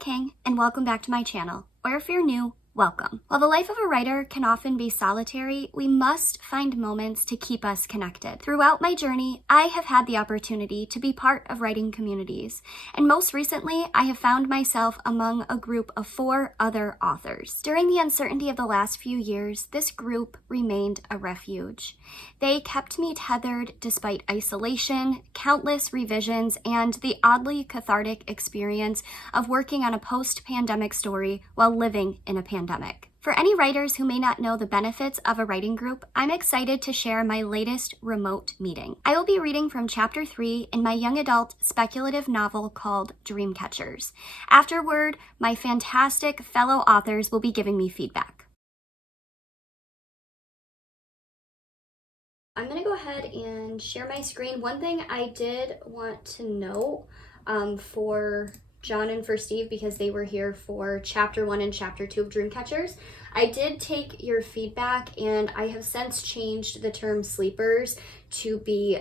King, and welcome back to my channel, or if you're new, welcome. While the life of a writer can often be solitary, we must find moments to keep us connected. Throughout my journey, I have had the opportunity to be part of writing communities, and most recently, I have found myself among a group of 4 other authors. During the uncertainty of the last few years, this group remained a refuge. They kept me tethered despite isolation, countless revisions, and the oddly cathartic experience of working on a post-pandemic story while living in a pandemic. For any writers who may not know the benefits of a writing group, I'm excited to share my latest remote meeting. I will be reading from Chapter 3 in my young adult speculative novel called Dreamcatchers. Afterward, my fantastic fellow authors will be giving me feedback. I'm going to go ahead and share my screen. One thing I did want to note for John and for Steve, because they were here for Chapter 1 and Chapter 2 of Dreamcatchers, I did take your feedback and I have since changed the term sleepers to be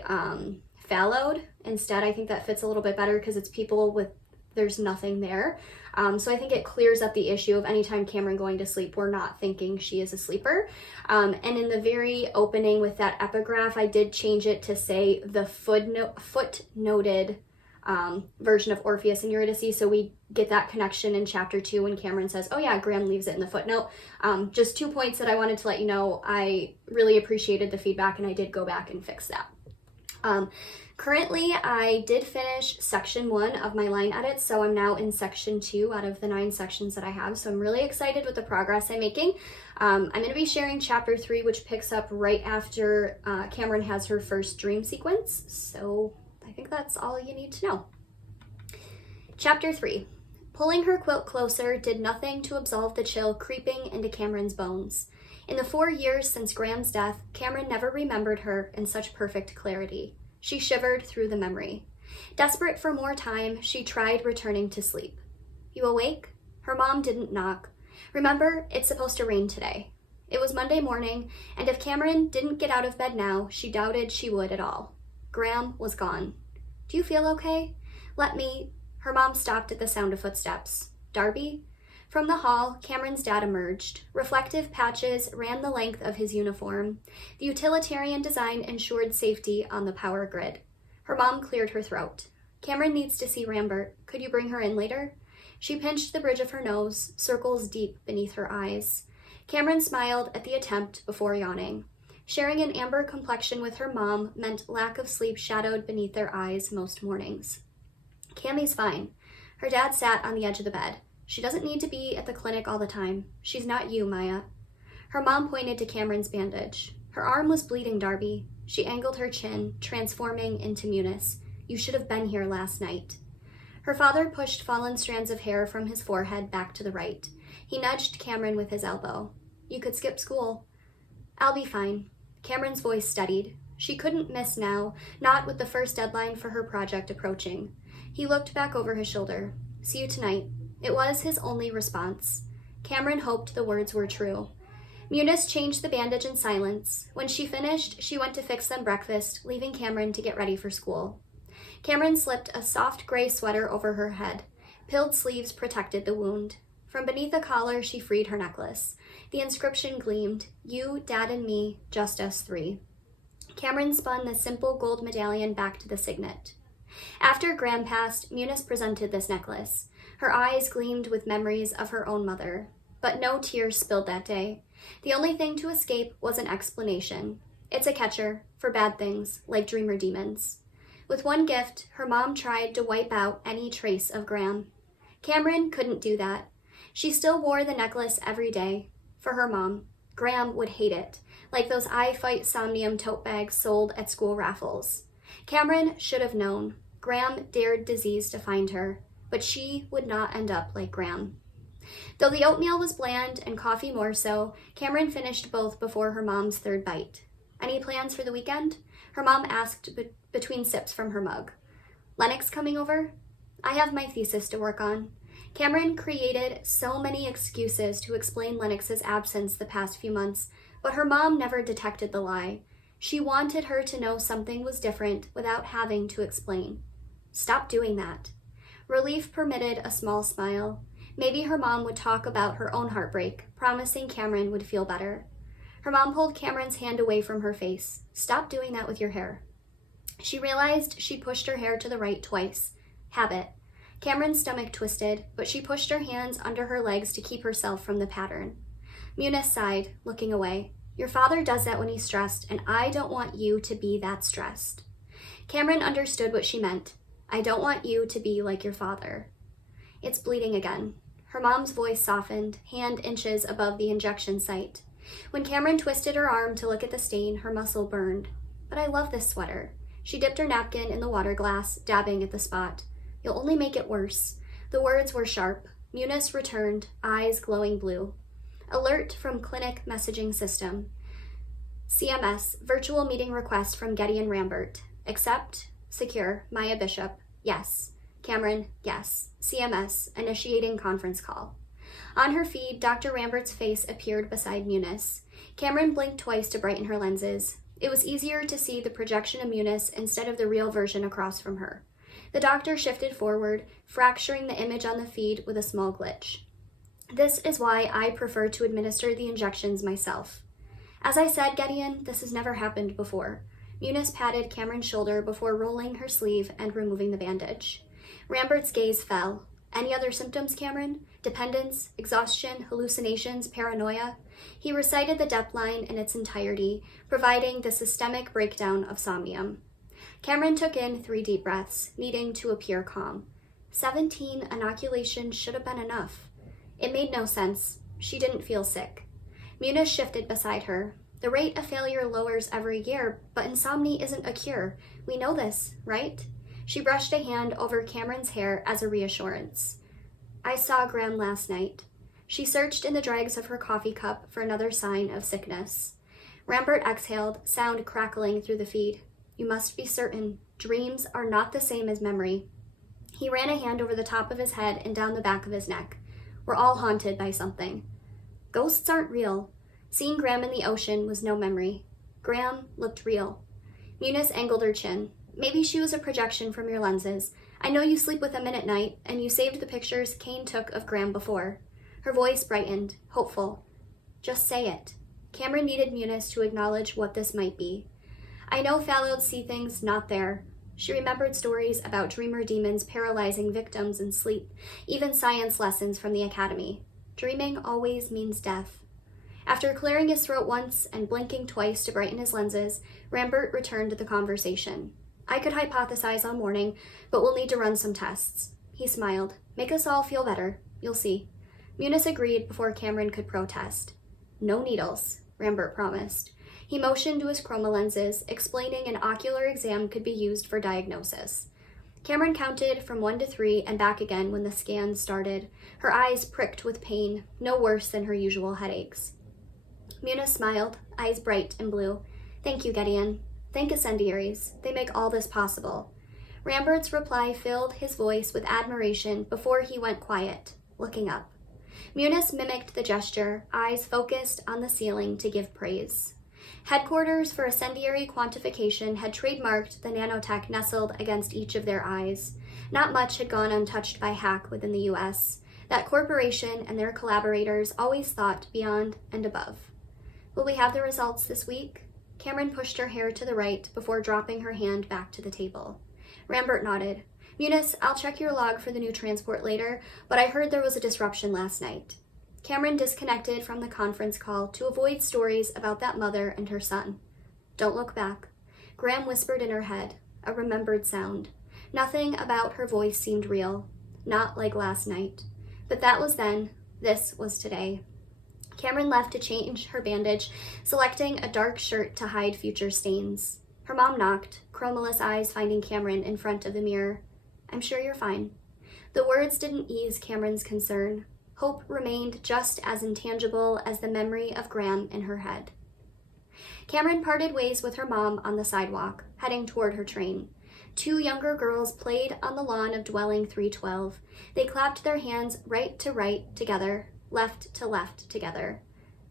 fallowed instead. I think that fits a little bit better because it's people with, there's nothing there. So I think it clears up the issue of anytime Cameron going to sleep, we're not thinking she is a sleeper. And in the very opening with that epigraph, I did change it to say the footnoted version of Orpheus and Eurydice. So we get that connection in Chapter 2 when Cameron says, oh yeah, Graham leaves it in the footnote. Just 2 points that I wanted to let you know. I really appreciated the feedback and I did go back and fix that. Currently, I did finish section 1 of my line edits, so I'm now in section 2 out of the 9 sections that I have, so I'm really excited with the progress I'm making. I'm going to be sharing Chapter 3, which picks up right after Cameron has her first dream sequence, so I think that's all you need to know. Chapter 3. Pulling her quilt closer did nothing to absolve the chill creeping into Cameron's bones. In the 4 years since Graham's death, Cameron never remembered her in such perfect clarity. She shivered through the memory. Desperate for more time, she tried returning to sleep. You awake? Her mom didn't knock. Remember, it's supposed to rain today. It was Monday morning, and if Cameron didn't get out of bed now, she doubted she would at all. Graham was gone. Do you feel okay? Let me... Her mom stopped at the sound of footsteps. Darby? From the hall, Cameron's dad emerged. Reflective patches ran the length of his uniform. The utilitarian design ensured safety on the power grid. Her mom cleared her throat. Cameron needs to see Rambert. Could you bring her in later? She pinched the bridge of her nose, circles deep beneath her eyes. Cameron smiled at the attempt before yawning. Sharing an amber complexion with her mom meant lack of sleep shadowed beneath their eyes most mornings. Cammie's fine. Her dad sat on the edge of the bed. She doesn't need to be at the clinic all the time. She's not you, Maya. Her mom pointed to Cameron's bandage. Her arm was bleeding, Darby. She angled her chin, transforming into Munis. You should have been here last night. Her father pushed fallen strands of hair from his forehead back to the right. He nudged Cameron with his elbow. You could skip school. I'll be fine. Cameron's voice steadied. She couldn't miss now, not with the first deadline for her project approaching. He looked back over his shoulder. See you tonight. It was his only response. Cameron hoped the words were true. Munis changed the bandage in silence. When she finished, she went to fix them breakfast, leaving Cameron to get ready for school. Cameron slipped a soft gray sweater over her head. Pilled sleeves protected the wound. From beneath a collar, she freed her necklace. The inscription gleamed, You, Dad, and me, just us 3. Cameron spun the simple gold medallion back to the signet. After Graham passed, Munis presented this necklace. Her eyes gleamed with memories of her own mother. But no tears spilled that day. The only thing to escape was an explanation. It's a catcher for bad things, like dreamer demons. With one gift, her mom tried to wipe out any trace of Graham. Cameron couldn't do that. She still wore the necklace every day. For her mom, Graham would hate it, like those I Fight Somnium tote bags sold at school raffles. Cameron should have known. Graham dared disease to find her, but she would not end up like Graham. Though the oatmeal was bland and coffee more so, Cameron finished both before her mom's third bite. Any plans for the weekend? Her mom asked between sips from her mug. Lennox coming over? I have my thesis to work on. Cameron created so many excuses to explain Lennox's absence the past few months, but her mom never detected the lie. She wanted her to know something was different without having to explain. Stop doing that. Relief permitted a small smile. Maybe her mom would talk about her own heartbreak, promising Cameron would feel better. Her mom pulled Cameron's hand away from her face. Stop doing that with your hair. She realized she'd pushed her hair to the right twice. Habit. Cameron's stomach twisted, but she pushed her hands under her legs to keep herself from the pattern. Munis sighed, looking away. Your father does that when he's stressed, and I don't want you to be that stressed. Cameron understood what she meant. I don't want you to be like your father. It's bleeding again. Her mom's voice softened, hand inches above the injection site. When Cameron twisted her arm to look at the stain, her muscle burned. But I love this sweater. She dipped her napkin in the water glass, dabbing at the spot. You'll only make it worse. The words were sharp. Munis returned, eyes glowing blue. Alert from Clinic Messaging System. CMS, virtual meeting request from Gideon Rambert. Accept, secure, Maya Bishop, yes. Cameron, yes. CMS, initiating conference call. On her feed, Dr. Rambert's face appeared beside Munis. Cameron blinked twice to brighten her lenses. It was easier to see the projection of Munis instead of the real version across from her. The doctor shifted forward, fracturing the image on the feed with a small glitch. This is why I prefer to administer the injections myself. As I said, Gideon, this has never happened before. Munis patted Cameron's shoulder before rolling her sleeve and removing the bandage. Rambert's gaze fell. Any other symptoms, Cameron? Dependence, exhaustion, hallucinations, paranoia? He recited the depth line in its entirety, providing the systemic breakdown of somnium. Cameron took in 3 deep breaths, needing to appear calm. 17 inoculations should have been enough. It made no sense. She didn't feel sick. Munis shifted beside her. The rate of failure lowers every year, but insomnia isn't a cure. We know this, right? She brushed a hand over Cameron's hair as a reassurance. I saw Graham last night. She searched in the dregs of her coffee cup for another sign of sickness. Rambert exhaled, sound crackling through the feed. You must be certain. Dreams are not the same as memory. He ran a hand over the top of his head and down the back of his neck. We're all haunted by something. Ghosts aren't real. Seeing Graham in the ocean was no memory. Graham looked real. Munis angled her chin. Maybe she was a projection from your lenses. I know you sleep with them in at night, and you saved the pictures Kane took of Graham before. Her voice brightened, hopeful. Just say it. Cameron needed Munis to acknowledge what this might be. I know Fallows see things not there. She remembered stories about dreamer demons paralyzing victims in sleep, even science lessons from the academy. Dreaming always means death. After clearing his throat once and blinking twice to brighten his lenses, Rambert returned to the conversation. I could hypothesize all morning, but we'll need to run some tests. He smiled. Make us all feel better. You'll see. Munis agreed before Cameron could protest. No needles, Rambert promised. He motioned to his chroma lenses, explaining an ocular exam could be used for diagnosis. Cameron counted from 1 to 3 and back again when the scan started, her eyes pricked with pain, no worse than her usual headaches. Munis smiled, eyes bright and blue. Thank you, Gideon. Thank incendiaries. They make all this possible. Rambert's reply filled his voice with admiration before he went quiet, looking up. Munis mimicked the gesture, eyes focused on the ceiling to give praise. Headquarters for Incendiary Quantification had trademarked the nanotech nestled against each of their eyes. Not much had gone untouched by hack within the U.S. That corporation and their collaborators always thought beyond and above. Will we have the results this week? Cameron pushed her hair to the right before dropping her hand back to the table. Rambert nodded. Munis, I'll check your log for the new transport later, but I heard there was a disruption last night. Cameron disconnected from the conference call to avoid stories about that mother and her son. Don't look back. Graham whispered in her head, a remembered sound. Nothing about her voice seemed real, not like last night. But that was then, this was today. Cameron left to change her bandage, selecting a dark shirt to hide future stains. Her mom knocked, chromoless eyes finding Cameron in front of the mirror. I'm sure you're fine. The words didn't ease Cameron's concern. Hope remained just as intangible as the memory of Graham in her head. Cameron parted ways with her mom on the sidewalk, heading toward her train. 2 younger girls played on the lawn of Dwelling 312. They clapped their hands right to right together, left to left together.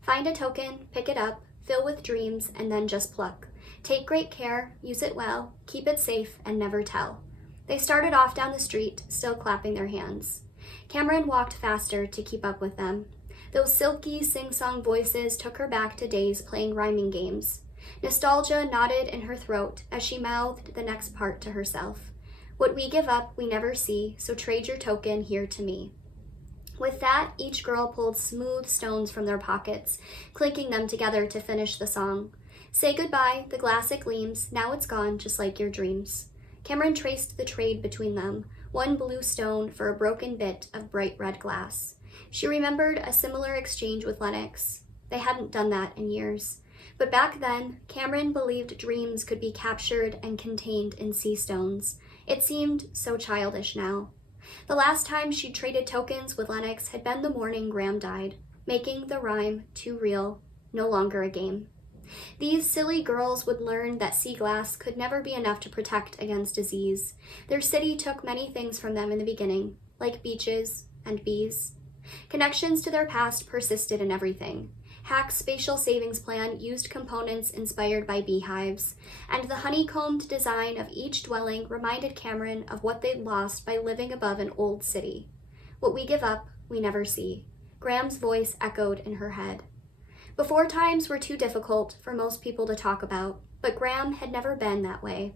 Find a token, pick it up, fill with dreams, and then just pluck. Take great care, use it well, keep it safe, and never tell. They started off down the street, still clapping their hands. Cameron walked faster to keep up with them. Those silky, sing-song voices took her back to days playing rhyming games. Nostalgia knotted in her throat as she mouthed the next part to herself. What we give up, we never see, so trade your token here to me. With that, each girl pulled smooth stones from their pockets, clinking them together to finish the song. Say goodbye, the glass it gleams, now it's gone, just like your dreams. Cameron traced the trade between them, one blue stone for a broken bit of bright red glass. She remembered a similar exchange with Lennox. They hadn't done that in years. But back then, Cameron believed dreams could be captured and contained in sea stones. It seemed so childish now. The last time she traded tokens with Lennox had been the morning Graham died, making the rhyme too real, no longer a game. These silly girls would learn that sea glass could never be enough to protect against disease. Their city took many things from them in the beginning, like beaches and bees. Connections to their past persisted in everything. Hack's spatial savings plan used components inspired by beehives, and the honeycombed design of each dwelling reminded Cameron of what they'd lost by living above an old city. What we give up, we never see. Graham's voice echoed in her head. Before times were too difficult for most people to talk about, but Graham had never been that way.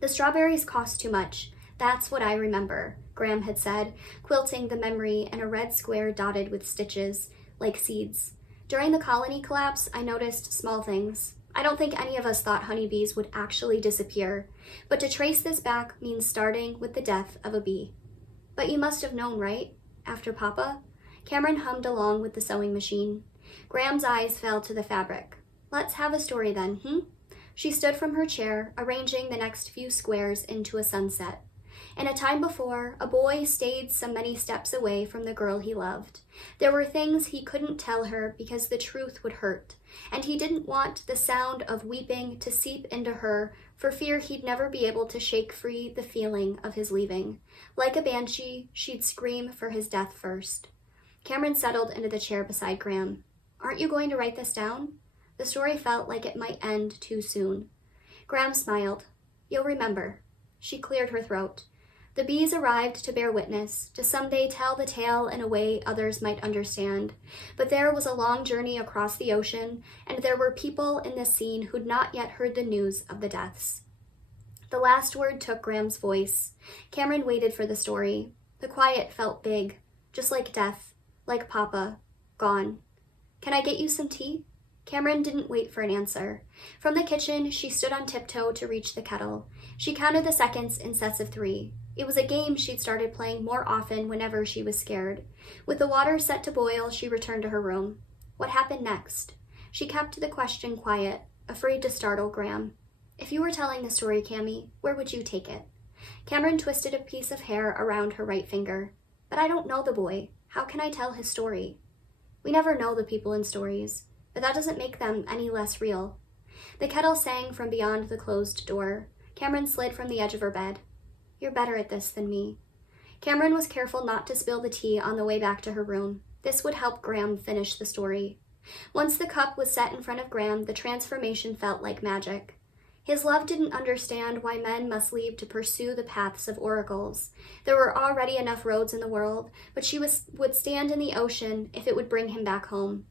The strawberries cost too much. That's what I remember, Graham had said, quilting the memory in a red square dotted with stitches, like seeds. During the colony collapse, I noticed small things. I don't think any of us thought honeybees would actually disappear, but to trace this back means starting with the death of a bee. But you must have known, right? After Papa? Cameron hummed along with the sewing machine. Graham's eyes fell to the fabric. Let's have a story then, She stood from her chair, arranging the next few squares into a sunset. In a time before, a boy stayed so many steps away from the girl he loved. There were things he couldn't tell her because the truth would hurt, and he didn't want the sound of weeping to seep into her for fear he'd never be able to shake free the feeling of his leaving. Like a banshee, she'd scream for his death first. Cameron settled into the chair beside Graham. Aren't you going to write this down? The story felt like it might end too soon. Graham smiled. You'll remember. She cleared her throat. The bees arrived to bear witness, to someday tell the tale in a way others might understand. But there was a long journey across the ocean, and there were people in this scene who'd not yet heard the news of the deaths. The last word took Graham's voice. Cameron waited for the story. The quiet felt big, just like death, like Papa, gone. Can I get you some tea? Cameron didn't wait for an answer. From the kitchen, she stood on tiptoe to reach the kettle. She counted the seconds in sets of 3. It was a game she'd started playing more often whenever she was scared. With the water set to boil, she returned to her room. What happened next? She kept the question quiet, afraid to startle Graham. If you were telling the story, Cammy, where would you take it? Cameron twisted a piece of hair around her right finger. But I don't know the boy. How can I tell his story? We never know the people in stories, but that doesn't make them any less real. The kettle sang from beyond the closed door. Cameron slid from the edge of her bed. You're better at this than me. Cameron was careful not to spill the tea on the way back to her room. This would help Graham finish the story. Once the cup was set in front of Graham, the transformation felt like magic. His love didn't understand why men must leave to pursue the paths of oracles. There were already enough roads in the world, but she would stand in the ocean if it would bring him back home,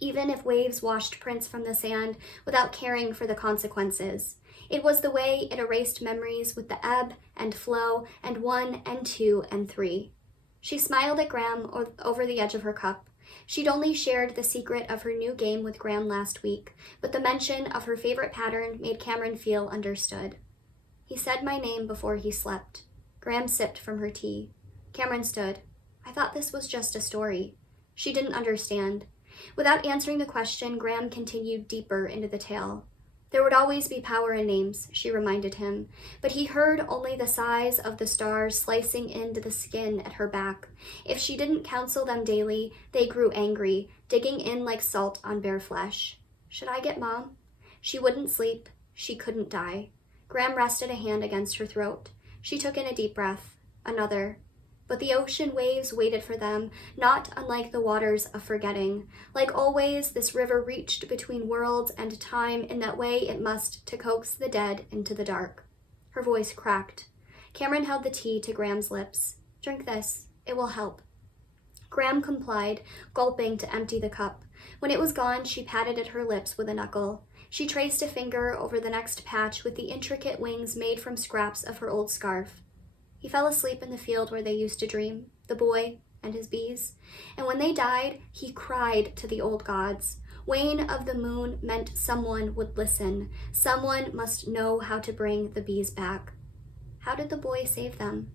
even if waves washed prints from the sand without caring for the consequences. It was the way it erased memories with the ebb and flow and 1 and 2 and 3. She smiled at Graham over the edge of her cup. She'd only shared the secret of her new game with Graham last week, but the mention of her favorite pattern made Cameron feel understood. He said my name before he slept. Graham sipped from her tea. Cameron stood. I thought this was just a story. She didn't understand. Without answering the question, Graham continued deeper into the tale. There would always be power in names, she reminded him, but he heard only the sighs of the stars slicing into the skin at her back. If she didn't counsel them daily, they grew angry, digging in like salt on bare flesh. Should I get Mom? She wouldn't sleep. She couldn't die. Graham rested a hand against her throat. She took in a deep breath. Another. But the ocean waves waited for them, not unlike the waters of forgetting. Like always, this river reached between worlds and time in that way it must to coax the dead into the dark. Her voice cracked. Cameron held the tea to Graham's lips. Drink this. It will help." Graham complied, gulping to empty the cup. When it was gone, she patted at her lips with a knuckle. She traced a finger over the next patch with the intricate wings made from scraps of her old scarf. He fell asleep in the field where they used to dream, the boy and his bees. And when they died, he cried to the old gods. Wane of the moon meant someone would listen. Someone must know how to bring the bees back. How did the boy save them?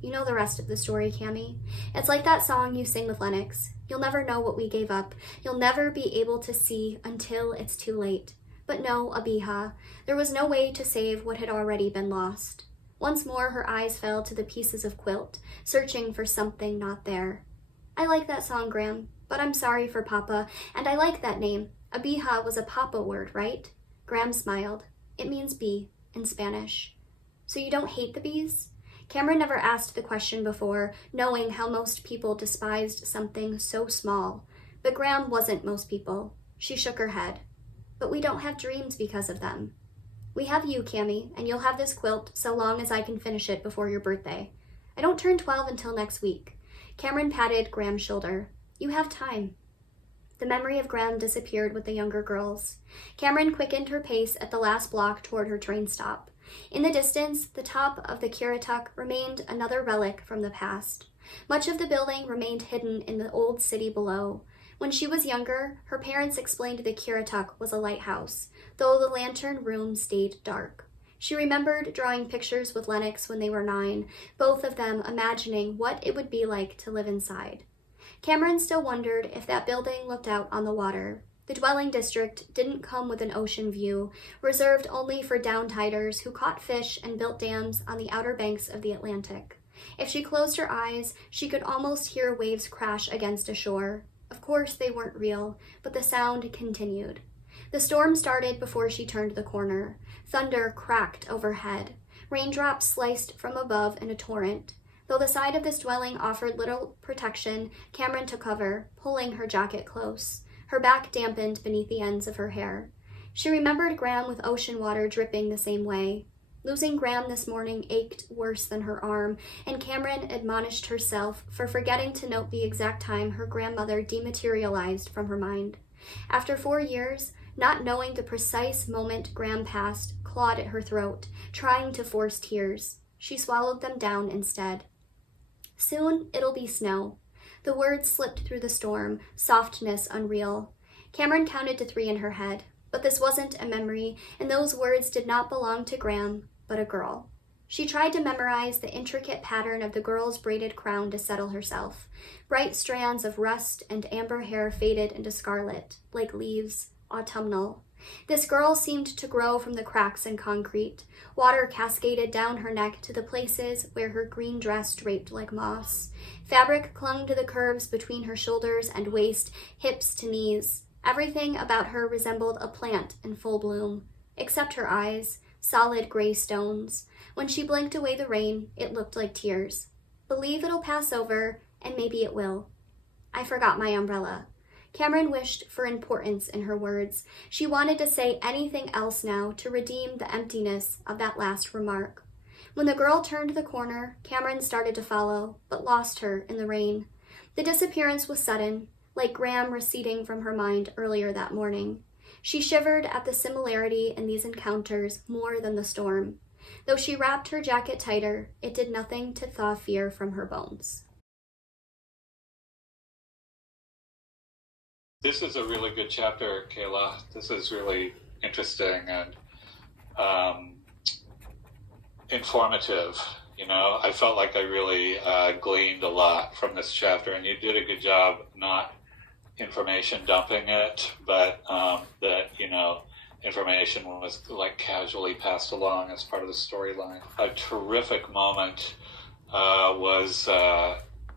You know the rest of the story, Cammie. It's like that song you sing with Lennox. You'll never know what we gave up. You'll never be able to see until it's too late. But no, Abiha, there was no way to save what had already been lost. Once more her eyes fell to the pieces of quilt, searching for something not there. I like that song, Graham, but I'm sorry for Papa, and I like that name. Abiha was a Papa word, right? Graham smiled. It means bee in Spanish. So you don't hate the bees? Cameron never asked the question before, knowing how most people despised something so small. But Graham wasn't most people. She shook her head. But we don't have dreams because of them. We have you, Cammie, and you'll have this quilt so long as I can finish it before your birthday. I don't turn 12 until next week. Cameron patted Graham's shoulder. You have time. The memory of Graham disappeared with the younger girls. Cameron quickened her pace at the last block toward her train stop. In the distance, the top of the Currituck remained another relic from the past. Much of the building remained hidden in the old city below. When she was younger, her parents explained the Currituck was a lighthouse, though the lantern room stayed dark. She remembered drawing pictures with Lennox when they were 9, both of them imagining what it would be like to live inside. Cameron still wondered if that building looked out on the water. The dwelling district didn't come with an ocean view, reserved only for downtiders who caught fish and built dams on the outer banks of the Atlantic. If she closed her eyes, she could almost hear waves crash against a shore. Of course they weren't real, but the sound continued. The storm started before she turned the corner. Thunder cracked overhead. Raindrops sliced from above in a torrent. Though the side of this dwelling offered little protection, Cameron took cover, pulling her jacket close. Her back dampened beneath the ends of her hair. She remembered Graham with ocean water dripping the same way. Losing Graham this morning ached worse than her arm, and Cameron admonished herself for forgetting to note the exact time her grandmother dematerialized from her mind. After 4 years, not knowing the precise moment Graham passed clawed at her throat, trying to force tears. She swallowed them down instead. Soon it'll be snow. The words slipped through the storm, softness unreal. Cameron counted to 3 in her head, but this wasn't a memory, and those words did not belong to Graham, but a girl. She tried to memorize the intricate pattern of the girl's braided crown to settle herself. Bright strands of rust and amber hair faded into scarlet, like leaves, autumnal. This girl seemed to grow from the cracks in concrete. Water cascaded down her neck to the places where her green dress draped like moss. Fabric clung to the curves between her shoulders and waist, hips to knees. Everything about her resembled a plant in full bloom, except her eyes, solid gray stones. When she blinked away the rain, it looked like tears. Believe it'll pass over, and maybe it will. I forgot my umbrella. Cameron wished for importance in her words. She wanted to say anything else now to redeem the emptiness of that last remark. When the girl turned the corner, Cameron started to follow, but lost her in the rain. The disappearance was sudden, like Graham receding from her mind earlier that morning. She shivered at the similarity in these encounters more than the storm. Though she wrapped her jacket tighter, it did nothing to thaw fear from her bones. This is a really good chapter, Kayla. This is really interesting and informative. You know, I felt like I really gleaned a lot from this chapter, and you did a good job not information dumping it, but that, you know, information was like casually passed along as part of the storyline. A terrific moment was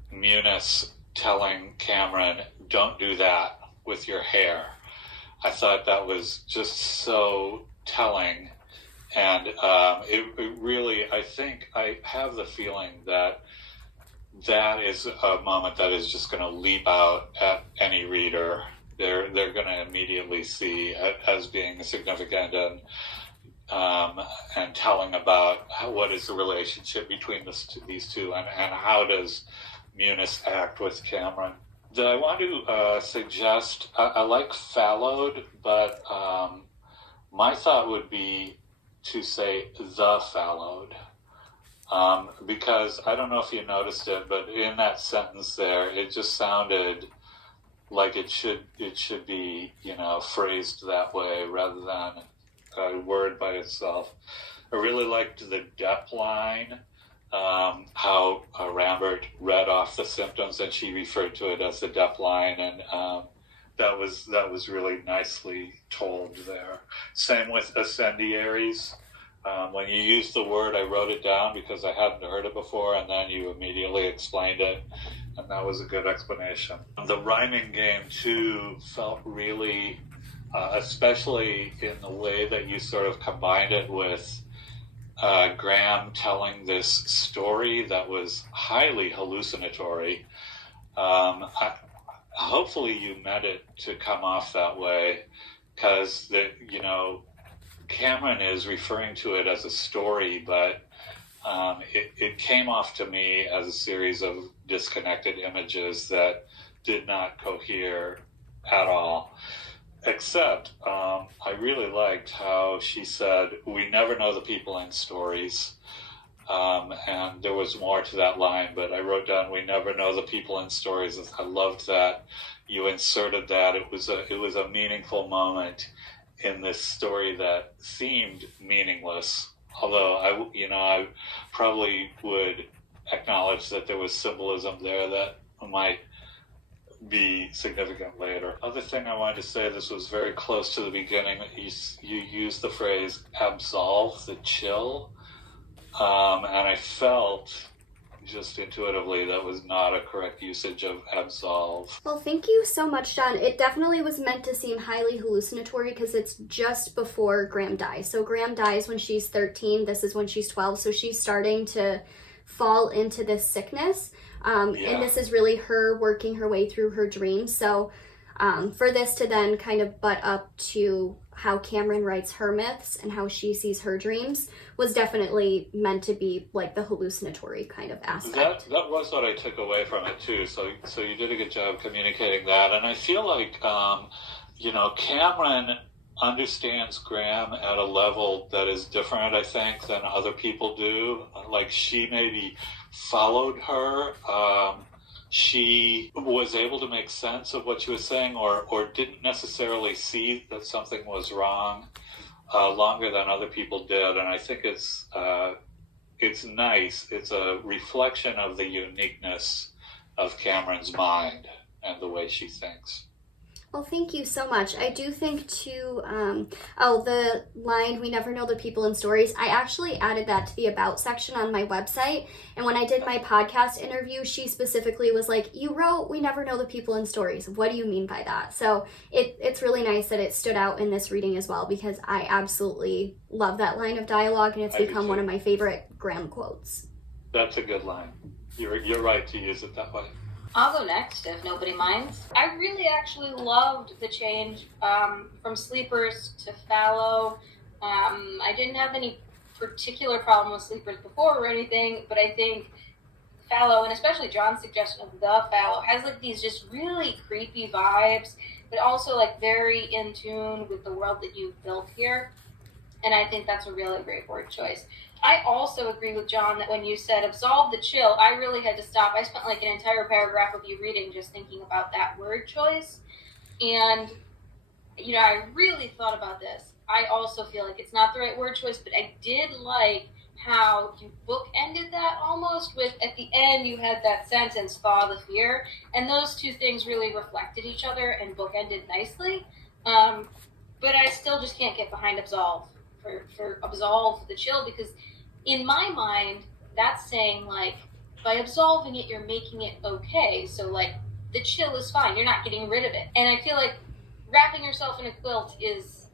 Munice telling Cameron, "Don't do that with your hair." I thought that was just so telling, and it really, I think, I have the feeling that that is a moment that is just going to leap out at any reader. They're going to immediately see it as being significant and telling about what is the relationship between these two, and how does Munis act with Cameron. I want to suggest, I like fallowed, but my thought would be to say the fallowed. Because I don't know if you noticed it, but in that sentence there, it just sounded like it should be, phrased that way rather than a word by itself. I really liked the dep line, how Rambert read off the symptoms and she referred to it as the dep line, and that was really nicely told there. Same with ascendiaries. When you used the word, I wrote it down because I hadn't heard it before, and then you immediately explained it, and that was a good explanation. The rhyming game, too, felt really, especially in the way that you sort of combined it with Graham telling this story that was highly hallucinatory. Hopefully you meant it to come off that way, because Cameron is referring to it as a story, but it came off to me as a series of disconnected images that did not cohere at all. Except I really liked how she said, we never know the people in stories. And there was more to that line, but I wrote down, we never know the people in stories. I loved that you inserted that. It was a meaningful moment in this story that seemed meaningless. Although I probably would acknowledge that there was symbolism there that might be significant later. Other thing I wanted to say, this was very close to the beginning. You used the phrase absolve the chill, and I felt just intuitively that was not a correct usage of absolve. Well, thank you so much, John. It definitely was meant to seem highly hallucinatory because it's just before Graham dies. So Graham dies when she's 13. This is when she's 12. So she's starting to fall into this sickness. And this is really her working her way through her dreams. So for this to then kind of butt up to how Cameron writes her myths and how she sees her dreams was definitely meant to be like the hallucinatory kind of aspect. That was what I took away from it too. So you did a good job communicating that. And I feel like, Cameron understands Graham at a level that is different, I think, than other people do. Like, she maybe followed her. She was able to make sense of what she was saying, or didn't necessarily see that something was wrong longer than other people did. And I think it's nice. It's a reflection of the uniqueness of Cameron's mind and the way she thinks. Well, thank you so much. I do think too, the line, we never know the people in stories, I actually added that to the about section on my website. And when I did my podcast interview, she specifically was like, you wrote, we never know the people in stories. What do you mean by that? So it's really nice that it stood out in this reading as well, because I absolutely love that line of dialogue, and it's become one of my favorite Graham quotes. That's a good line. You're right to use it that way. I'll go next if nobody minds. I really actually loved the change from sleepers to fallow. I didn't have any particular problem with sleepers before or anything, but I think fallow, and especially John's suggestion of the fallow, has like these just really creepy vibes, but also like very in tune with the world that you've built here. And I think that's a really great word choice. I also agree with John that when you said absolve the chill, I really had to stop. I spent like an entire paragraph of you reading just thinking about that word choice. And, I really thought about this. I also feel like it's not the right word choice, but I did like how you bookended that almost with, at the end, you had that sentence, thaw the fear. And those two things really reflected each other and bookended nicely. But I still just can't get behind absolve for absolve the chill, because in my mind, that's saying, like, by absolving it, you're making it okay. So, like, the chill is fine. You're not getting rid of it. And I feel like wrapping yourself in a quilt is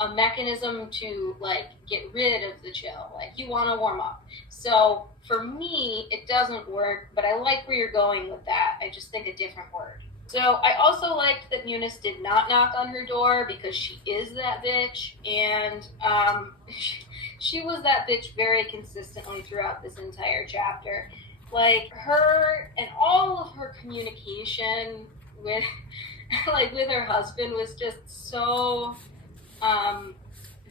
a mechanism to, like, get rid of the chill. Like, you want to warm up. So, for me, it doesn't work, but I like where you're going with that. I just think a different word. So, I also liked that Munis did not knock on her door, because she is that bitch. And, she was that bitch very consistently throughout this entire chapter. Like her and all of her communication with with her husband was just so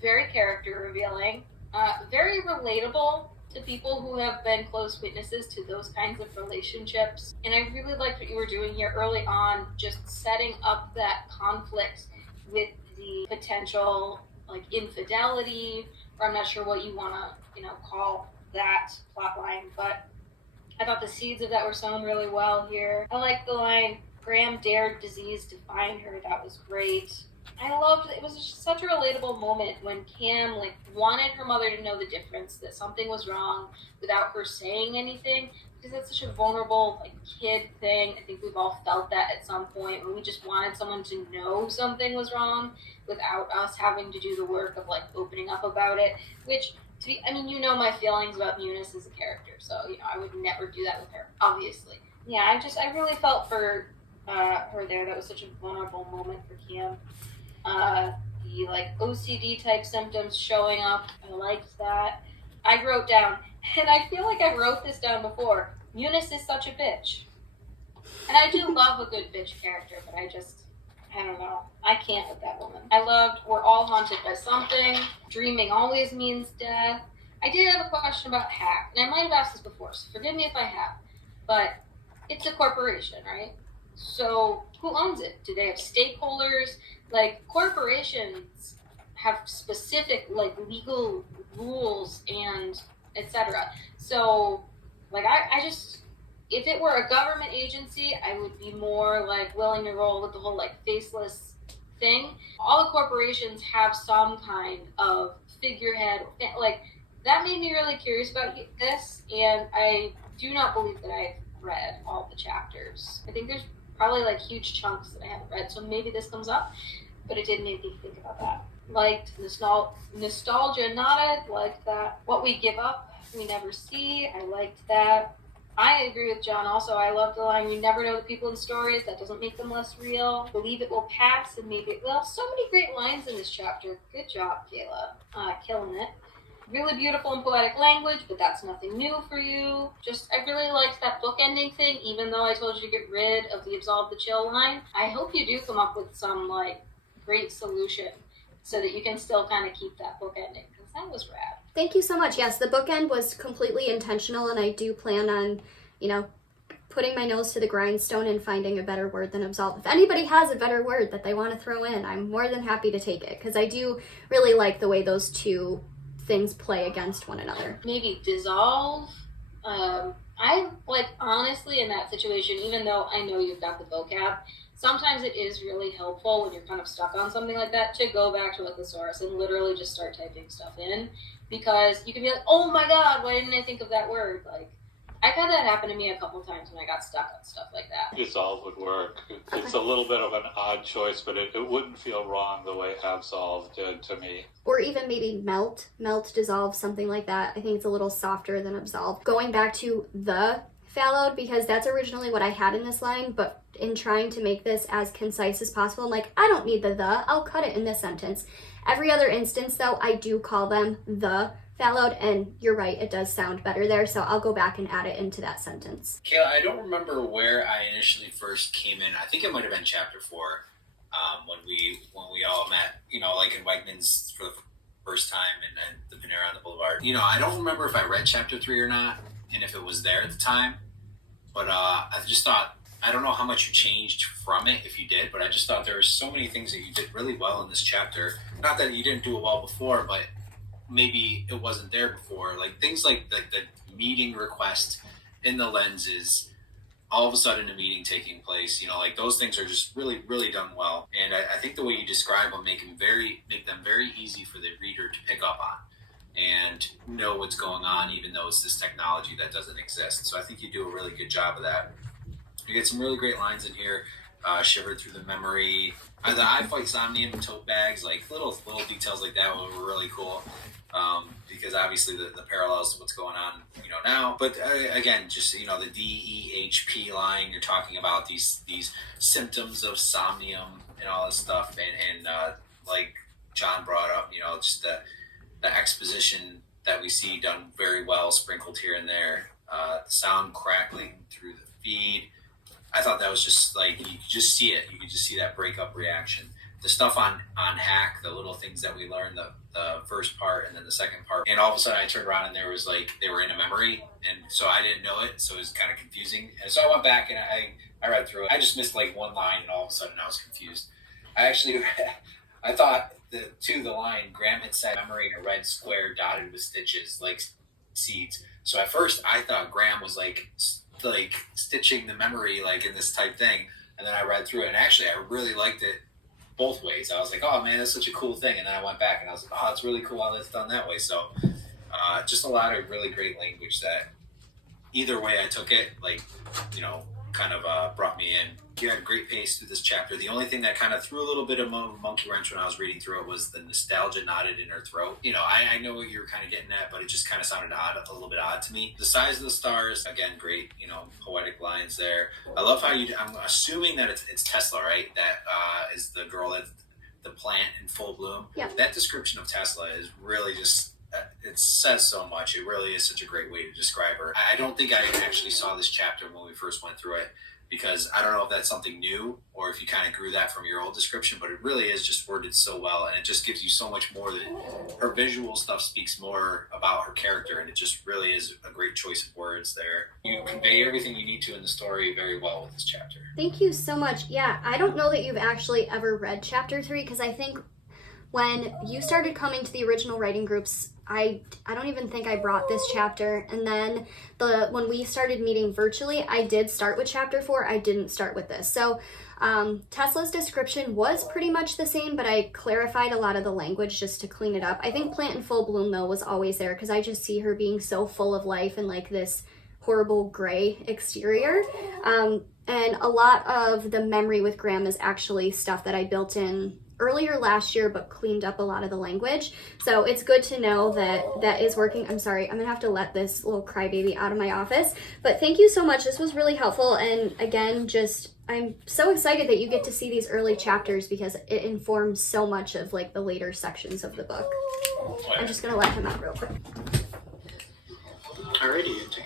very character revealing, very relatable to people who have been close witnesses to those kinds of relationships. And I really liked what you were doing here early on, just setting up that conflict with the potential like infidelity, or I'm not sure what you want to, call that plot line, but I thought the seeds of that were sown really well here. I like the line, Graham dared disease to find her. That was great. I loved it. It was just such a relatable moment when Cam wanted her mother to know the difference, that something was wrong without her saying anything, because that's such a vulnerable kid thing. I think we've all felt that at some point, where we just wanted someone to know something was wrong without us having to do the work of opening up about it, which my feelings about Eunice as a character, so I would never do that with her, obviously. Yeah, I really felt for her there. That was such a vulnerable moment for Cam. The OCD type symptoms showing up, I liked that. I wrote down, and I feel like I wrote this down before, Eunice is such a bitch. And I do love a good bitch character, but I don't know. I can't with that woman. I loved we're all haunted by something. Dreaming always means death. I did have a question about Hack, and I might have asked this before, so forgive me if I have. But it's a corporation, right? So who owns it? Do they have stakeholders? Corporations have specific legal rules and etc. So I just, if it were a government agency, I would be more willing to roll with the whole faceless thing. All the corporations have some kind of figurehead. That made me really curious about this, and I do not believe that I've read all the chapters. I think there's probably huge chunks that I haven't read, so maybe this comes up, but it did make me think about that. Liked nostalgia nodded, liked that. What we give up, we never see. I liked that. I agree with John also. I love the line, we never know the people in stories. That doesn't make them less real. Believe it will pass, and maybe it will. So many great lines in this chapter. Good job, Kayla. Killing it. Really beautiful and poetic language, but that's nothing new for you. I really liked that book ending thing, even though I told you to get rid of the absolve the chill line. I hope you do come up with some great solution so that you can still kind of keep that book ending, because that was rad. Thank you so much. Yes, the bookend was completely intentional, and I do plan on, putting my nose to the grindstone and finding a better word than absolve. If anybody has a better word that they want to throw in, I'm more than happy to take it, because I do really like the way those two things play against one another. Maybe dissolve. I honestly in that situation, even though I know you've got the vocab, sometimes it is really helpful when you're kind of stuck on something like that to go back to a thesaurus and literally just start typing stuff in, because you can be like, oh my god, why didn't I think of that word? I've had that happen to me a couple times when I got stuck on stuff like that. Dissolve would work. It's a little bit of an odd choice, but it wouldn't feel wrong the way absolve did to me. Or even maybe melt, dissolve, something like that. I think it's a little softer than absolve. Going back to the fallowed, because that's originally what I had in this line, but in trying to make this as concise as possible, I'm I don't need the, I'll cut it in this sentence. Every other instance, though, I do call them the fallowed, and you're right, it does sound better there, so I'll go back and add it into that sentence. Kayla, I don't remember where I initially first came in. I think it might have been chapter 4, when we all met, in Wegmans for the first time, and then the Panera on the Boulevard. I don't remember if I read chapter 3 or not, and if it was there at the time, but I just thought, I don't know how much you changed from it, if you did, but I just thought there were so many things that you did really well in this chapter. Not that you didn't do it well before, but maybe it wasn't there before. Things like the meeting request in the lenses, all of a sudden a meeting taking place, those things are just really, really done well. And I think the way you describe them make them very easy for the reader to pick up on and know what's going on, even though it's this technology that doesn't exist. So I think you do a really good job of that. You get some really great lines in here. Shivered through the memory. The I Fight Somnium tote bags, little details like that were really cool. Because obviously the parallels to what's going on, now. But again, just the DEHP line, you're talking about these symptoms of somnium and all this stuff, and like John brought up, just the exposition that we see done very well, sprinkled here and there. the sound crackling through the feed. I thought that was just like, you could just see it. You could just see that breakup reaction. The stuff on Hack, the little things that we learned, the first part and then the second part. And all of a sudden I turned around and there was like, they were in a memory. And so I didn't know it. So it was kind of confusing. And so I went back and I read through it. I just missed like one line and all of a sudden I was confused. I thought the line, Graham had said memory in a red square dotted with stitches, like seeds. So at first I thought Graham was like stitching the memory like in this type thing. And then I read through it and actually I really liked it both ways. I was like, oh man, that's such a cool thing. And then I went back and I was like, oh, it's really cool how that's done that way. So just a lot of really great language that either way I took it, like, kind of brought me in. You had a great pace through this chapter. The only thing that kind of threw a little bit of a monkey wrench when I was reading through it was the nostalgia knotted in her throat. I know what you were kind of getting at, but it just kind of sounded a little bit odd to me. The size of the stars, again, great, poetic lines there. I love how I'm assuming that it's Tesla, right? That is the girl that's the plant in full bloom. Yeah. That description of Tesla is really just, it says so much. It really is such a great way to describe her. I don't think I actually saw this chapter when we first went through it, because I don't know if that's something new or if you kind of grew that from your old description, but it really is just worded so well, and it just gives you so much more. That her visual stuff speaks more about her character, and it just really is a great choice of words there. You convey everything you need to in the story very well with this chapter. Thank you so much. Yeah, I don't know that you've actually ever read chapter 3, because I think when you started coming to the original writing groups, I don't even think I brought this chapter. And then when we started meeting virtually, I did start with chapter 4. I didn't start with this. So Tesla's description was pretty much the same, but I clarified a lot of the language just to clean it up. I think plant in full bloom, though, was always there, because I just see her being so full of life and like this horrible gray exterior. And a lot of the memory with Graham is actually stuff that I built in earlier last year, but cleaned up a lot of the language. So it's good to know that is working. I'm sorry, I'm gonna have to let this little crybaby out of my office. But thank you so much. This was really helpful. And again, I'm so excited that you get to see these early chapters, because it informs so much of like the later sections of the book. I'm just gonna let him out real quick. Alrighty, to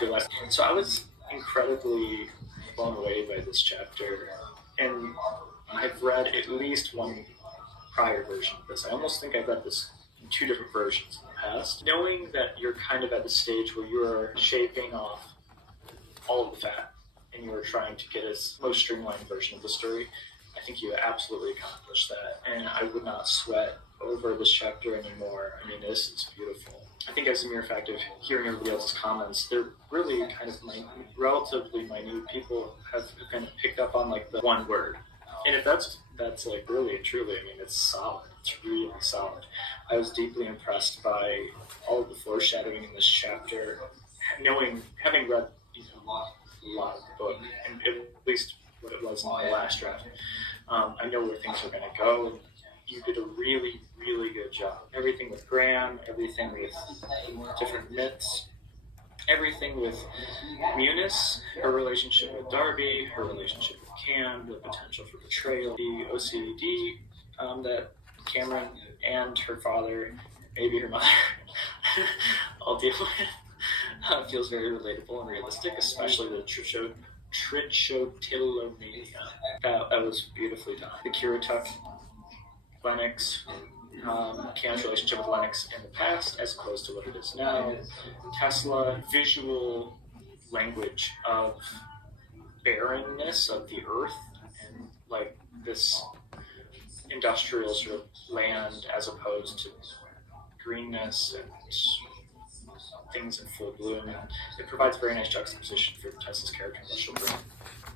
go last. So I was incredibly blown away by this chapter, and I've read at least one prior version of this. I almost think I've read this in 2 different versions in the past. Knowing that you're kind of at the stage where you are shaping off all of the fat and you are trying to get a most streamlined version of the story, I think you absolutely accomplished that. And I would not sweat over this chapter anymore. I mean, this is beautiful. I think as a mere fact of hearing everybody else's comments, they're really kind of relatively minute. People have kind of picked up on like the one word. And if that's like really and truly, I mean, it's solid. It's really solid. I was deeply impressed by all of the foreshadowing in this chapter, having read a lot of the book, and at least what it was in the last draft. I know where things are going to go, and you did a really, really good job. Everything with Graham, everything with different myths, everything with Munis, her relationship with Darby, her relationship with Cam, the potential for betrayal, the OCD that Cameron and her father, maybe her mother, all deal with, feels very relatable and realistic, especially the trichotillomania. That was beautifully done. The Kirituck, Lennox, Cam's relationship with Lennox in the past as opposed to what it is now. Tesla, visual language of barrenness of the earth and like this industrial sort of land as opposed to greenness and things in full bloom. And it provides a very nice juxtaposition for Tesla's character and what she'll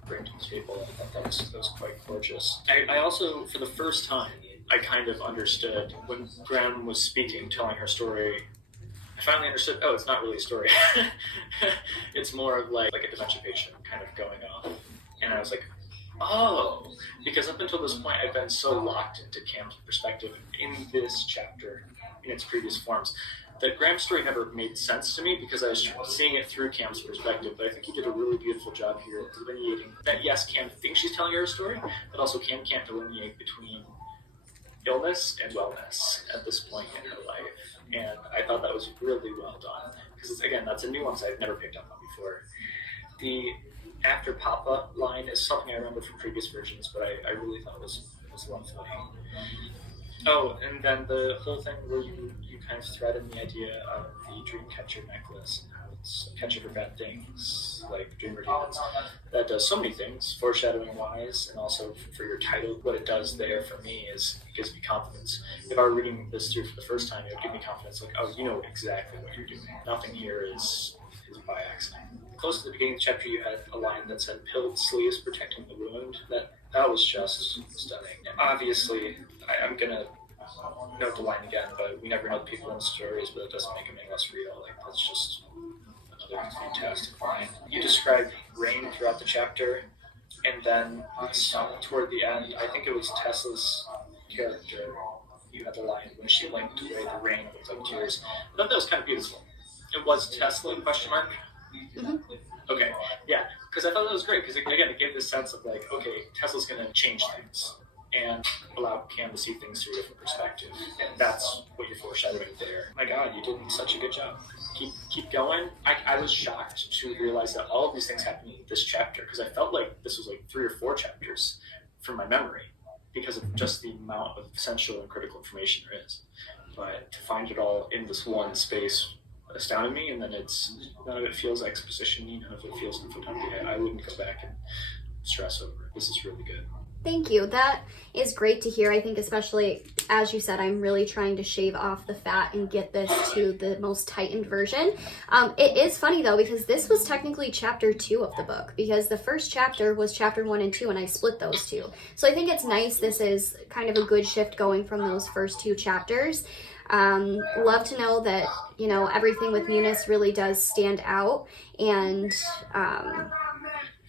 bring to the table. I thought that was quite gorgeous. I also, for the first time, I kind of understood when Graham was speaking, telling her story. I finally understood, it's not really a story. It's more of like a dementia patient kind of going off. And I was like, oh, because up until this point, I've been so locked into Cam's perspective in this chapter, in its previous forms, that Graham's story never made sense to me because I was seeing it through Cam's perspective. But I think he did a really beautiful job here delineating that, yes, Cam thinks she's telling her a story, but also Cam can't delineate between illness and wellness at this point in her life. And I thought that was really well done. Because, again, that's a nuance I've never picked up on before. The after Papa line is something I remember from previous versions, but I really thought it was lovely. Oh, and then the whole thing where you kind of thread in the idea of the Dreamcatcher necklace and how it's a catcher for bad things, like Dreamer Demons. That does so many things, foreshadowing wise, and also for your title. What it does there for me is it gives me confidence. If I were reading this through for the first time, it would give me confidence, like, oh, you know exactly what you're doing. Nothing here is by accident. Close to the beginning of the chapter, you had a line that said, "Pilled sleeves protecting the wound." That was just stunning. And obviously, I'm gonna note the line again, but we never know the people in stories, but it doesn't make them any less real. Like, that's just another fantastic line. You described rain throughout the chapter, and then toward the end, I think it was Tessa's character. You had the line when she linked away the rain with like tears. I thought that was kind of beautiful. It was Tesla ? Mm-hmm. Okay, yeah, because I thought that was great, because again, it gave this sense of like, okay, Tesla's going to change things and allow Cam to see things through a different perspective, and that's what you're foreshadowing there. My God, you did such a good job. Keep going. I was shocked to realize that all of these things happened in this chapter, because I felt like this was like 3 or 4 chapters from my memory, because of just the amount of essential and critical information there is. But to find it all in this one space astounded me, and then none of it feels exposition-y, none of it feels info-dumpy. I wouldn't go back and stress over it. This is really good. Thank you. That is great to hear. I think especially, as you said, I'm really trying to shave off the fat and get this to the most tightened version. It is funny though, because this was technically chapter 2 of the book, because the first chapter was chapter 1 and 2, and I split those 2. So I think it's nice. This is kind of a good shift going from those first 2 chapters. Love to know that, you know, everything with Munis really does stand out, and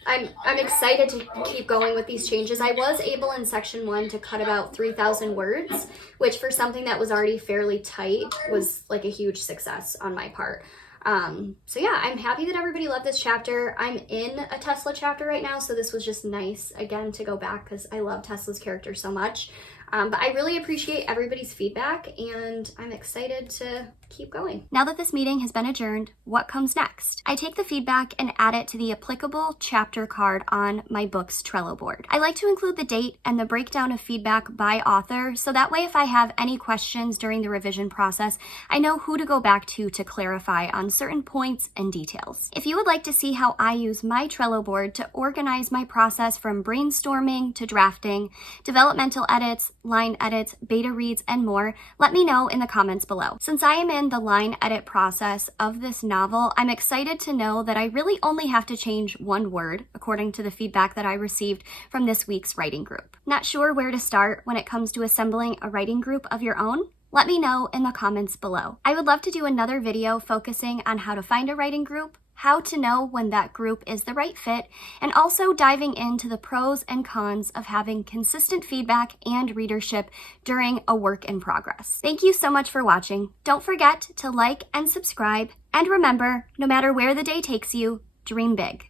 I'm excited to keep going with these changes. I was able in section 1 to cut about 3,000 words, which for something that was already fairly tight was like a huge success on my part. So yeah, I'm happy that everybody loved this chapter. I'm in a Tesla chapter right now, so this was just nice again to go back because I love Tesla's character so much. But I really appreciate everybody's feedback, and I'm excited to keep going. Now that this meeting has been adjourned, what comes next? I take the feedback and add it to the applicable chapter card on my book's Trello board. I like to include the date and the breakdown of feedback by author, so that way if I have any questions during the revision process, I know who to go back to clarify on certain points and details. If you would like to see how I use my Trello board to organize my process from brainstorming to drafting, developmental edits, line edits, beta reads, and more, let me know in the comments below. Since I am in the line edit process of this novel, I'm excited to know that I really only have to change 1 word, according to the feedback that I received from this week's writing group. Not sure where to start when it comes to assembling a writing group of your own? Let me know in the comments below. I would love to do another video focusing on how to find a writing group, how to know when that group is the right fit, and also diving into the pros and cons of having consistent feedback and readership during a work in progress. Thank you so much for watching. Don't forget to like and subscribe, and remember, no matter where the day takes you, dream big.